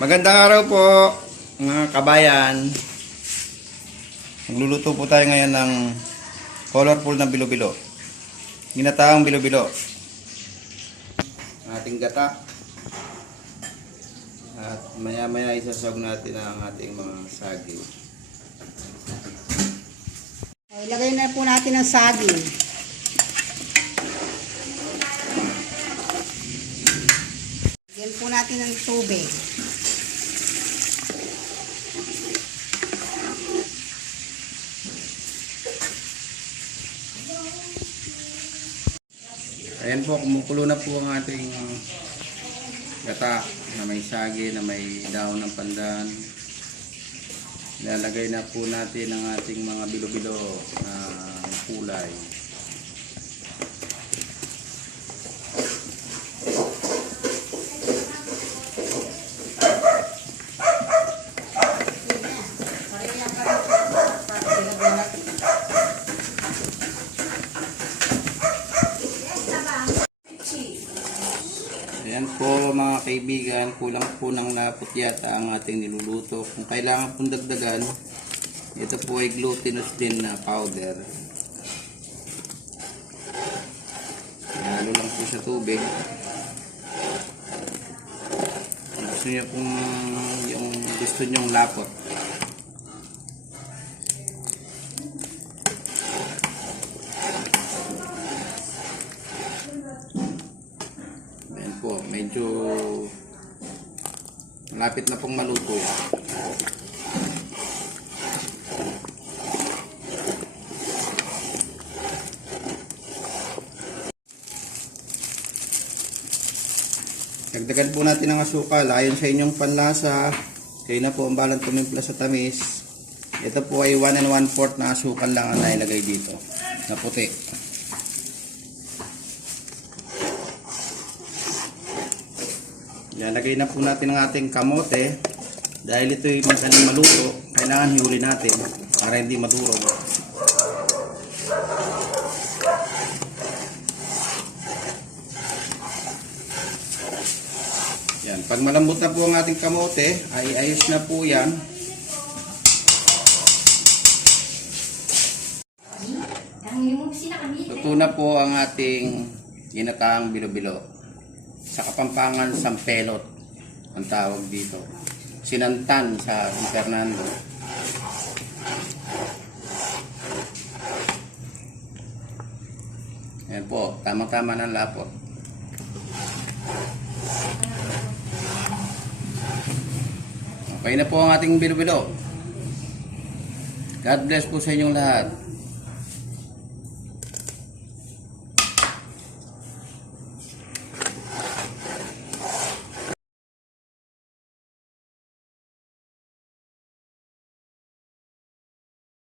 Magandang araw po, mga kabayan. Magluluto po tayo ngayon ng colorful na bilo-bilo. Ginataang bilo-bilo. Ating gata. At maya-maya isasawag natin ang ating mga saging. Ilagay na po natin ang saging. Lagyan po natin ng tubig. Ayan po, kumukulo na po ang ating gata na may sagi, na may daon ng pandan. Lalagay na po natin ang ating mga bilo-bilo na kulay. Ayan po mga kaibigan, kulang po ng lapot yata ang ating niluluto. Kung kailangan pong dagdagan, ito po ay glutinous din na powder. Halo lang po sa tubig. Gusto niyo pong yung gusto niyong lapot. Ayan po, medyo malapit na pong maluto. Dagdagan po natin ang asukal ayon sa inyong panlasa. Kayo na po ang balang tumimpla sa tamis. Ito po ay 1 and 1 4 na asukal lang ang nailagay dito. Na puti. Yan, lagay na po natin ang ating kamote. Dahil ito ay madaling maluto, kailangan hiuli natin para hindi madurog. Yan, pag malambot na po ang ating kamote, ay ayos na po yan. Luto na po ang ating ginataang bilo-bilo. Sa Kapampangan, Sampelot ang tawag dito. Sinantan sa San Fernando. Ayan po, tamang-tama ng lapot. Okay na po ang ating bilo-bilo. God bless po sa inyong lahat.